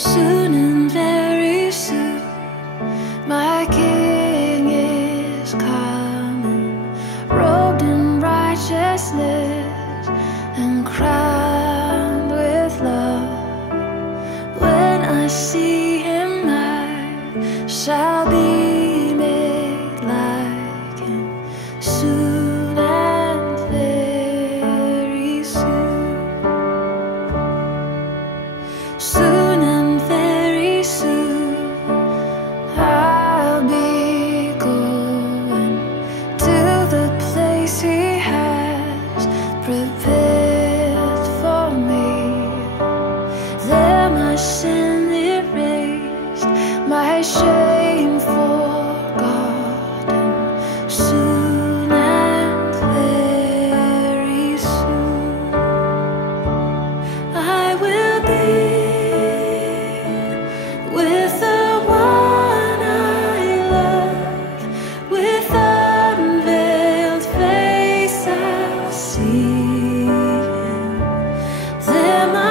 Soon and very soon, my King is coming, robed in righteousness and crowned with love. When I see him, I shall be made like him soon and very soon. Soon and very soon, I'll be going to the place he has prepared for me. There my sin erased, my shame forgotten. Soon and very soon, I will be with the one I love. With unveiled face I'll see him. There my